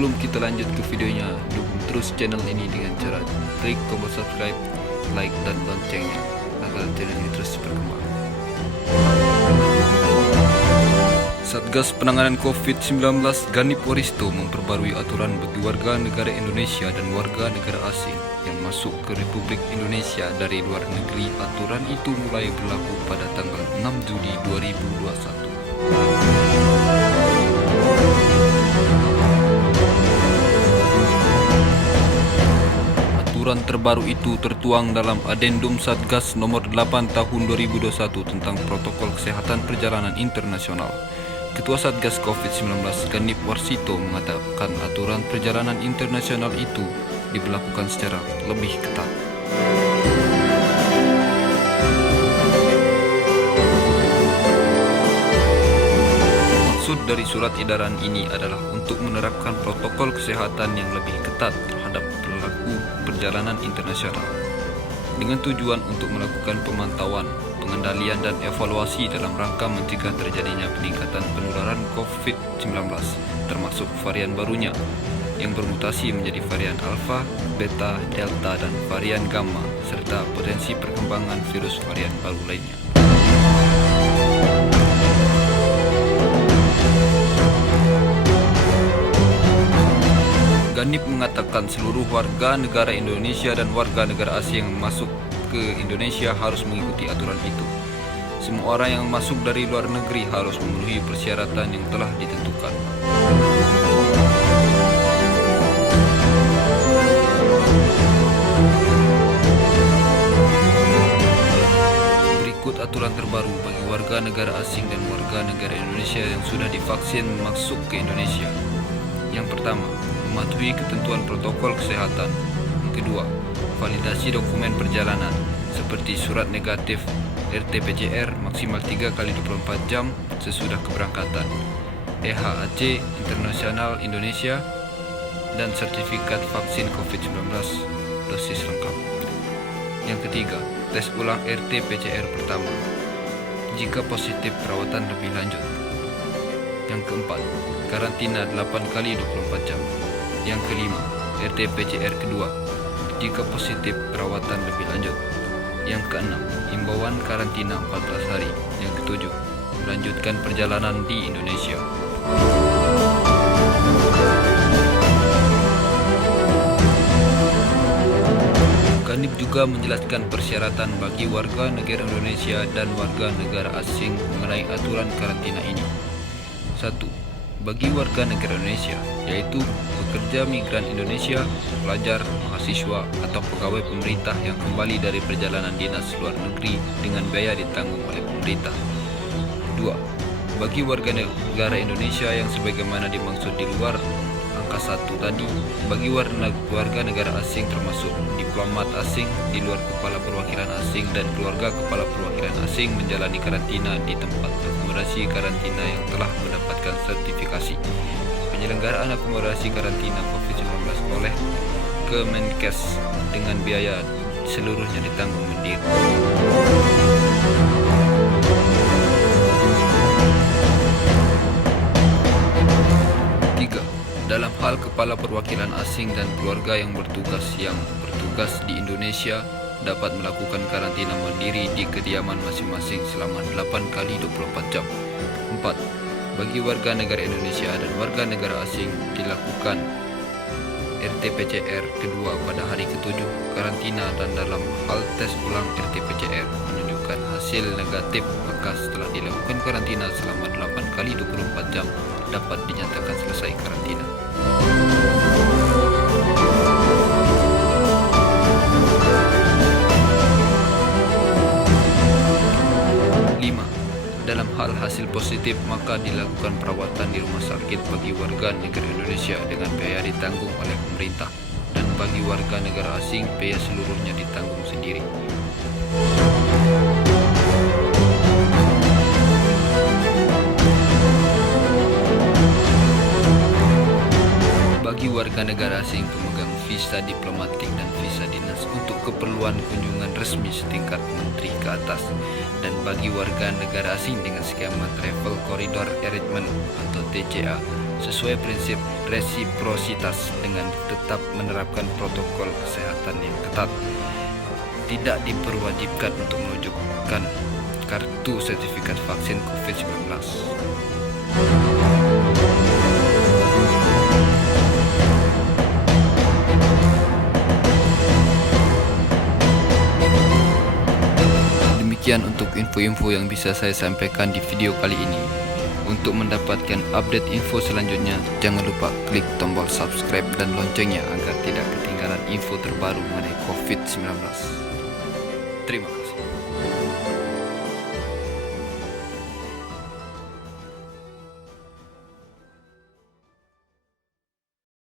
Sebelum kita lanjut ke videonya, dukung terus channel ini dengan cara klik tombol subscribe, like, dan loncengnya agar channel ini terus berkembang. Satgas Penanganan COVID-19 Ganip Waristo memperbarui aturan bagi warga negara Indonesia dan warga negara asing yang masuk ke Republik Indonesia dari luar negeri. Aturan itu mulai berlaku pada tanggal 6 Juli 2021. Aturan terbaru itu tertuang dalam Adendum Satgas nomor 8 tahun 2021 tentang protokol kesehatan perjalanan internasional. Ketua Satgas COVID-19 Ganip Waristo mengatakan aturan perjalanan internasional itu diberlakukan secara lebih ketat. Maksud dari surat edaran ini adalah untuk menerapkan protokol kesehatan yang lebih ketat terhadap pelaku perjalanan internasional dengan tujuan untuk melakukan pemantauan, pengendalian, dan evaluasi dalam rangka mencegah terjadinya peningkatan penularan COVID-19 termasuk varian barunya yang bermutasi menjadi varian Alpha, Beta, Delta, dan varian Gamma serta potensi perkembangan virus varian baru lainnya. Ganip mengatakan seluruh warga negara Indonesia dan warga negara asing yang masuk ke Indonesia harus mengikuti aturan itu. Semua orang yang masuk dari luar negeri harus memenuhi persyaratan yang telah ditentukan. Berikut aturan terbaru bagi warga negara asing dan warga negara Indonesia yang sudah divaksin masuk ke Indonesia. Yang pertama, mematuhi ketentuan protokol kesehatan. Yang kedua, validasi dokumen perjalanan seperti surat negatif RT-PCR maksimal 3 kali 24 jam sesudah keberangkatan, EHAC Internasional Indonesia, dan sertifikat vaksin COVID-19 dosis lengkap. Yang ketiga, tes ulang RT-PCR pertama jika positif perawatan lebih lanjut. Yang keempat, karantina 8 kali 24 jam. Yang kelima, RT-PCR kedua jika positif perawatan lebih lanjut. Yang keenam, imbauan karantina 14 hari. Yang ketujuh, melanjutkan perjalanan di Indonesia. Ganip juga menjelaskan persyaratan bagi warga negara Indonesia dan warga negara asing mengenai aturan karantina ini. 1. Bagi warga negara Indonesia, yaitu pekerja migran Indonesia, pelajar, mahasiswa, atau pegawai pemerintah yang kembali dari perjalanan dinas luar negeri dengan biaya ditanggung oleh pemerintah. 2. Bagi warga negara Indonesia yang sebagaimana dimaksud di luar angka 1 tadi, bagi warga negara asing termasuk diplomat asing di luar kepala perwakilan asing dan keluarga kepala perwakilan asing menjalani karantina di tempat akomodasi karantina yang telah mendapatkan sertifikasi. Penyelenggaraan akomodasi karantina COVID-19 oleh Kemenkes dengan biaya seluruhnya ditanggung sendiri. Dalam hal kepala perwakilan asing dan keluarga yang bertugas di Indonesia dapat melakukan karantina mandiri di kediaman masing-masing selama 8 kali 24 jam. 4. Bagi warga negara Indonesia dan warga negara asing dilakukan RT-PCR kedua pada hari ke-7 karantina dan dalam hal tes ulang RT-PCR menunjukkan hasil negatif, maka setelah dilakukan karantina selama 8 kali 24 jam dapat dinyatakan selesai karantina. Dalam hal hasil positif maka dilakukan perawatan di rumah sakit bagi warga negara Indonesia dengan biaya ditanggung oleh pemerintah, dan bagi warga negara asing biaya seluruhnya ditanggung sendiri. Bagi warga negara asing pemegang visa diplomatik dan visa dinas untuk keperluan kunjungan resmi setingkat menteri ke atas, dan bagi warga negara asing dengan skema Travel Corridor Arrangement atau TCA sesuai prinsip resiprositas dengan tetap menerapkan protokol kesehatan yang ketat. Tidak diperwajibkan untuk menunjukkan kartu sertifikat vaksin COVID-19. Demikian untuk info-info yang bisa saya sampaikan di video kali ini. Untuk mendapatkan update info selanjutnya, jangan lupa klik tombol subscribe dan loncengnya agar tidak ketinggalan info terbaru mengenai COVID-19. Terima kasih.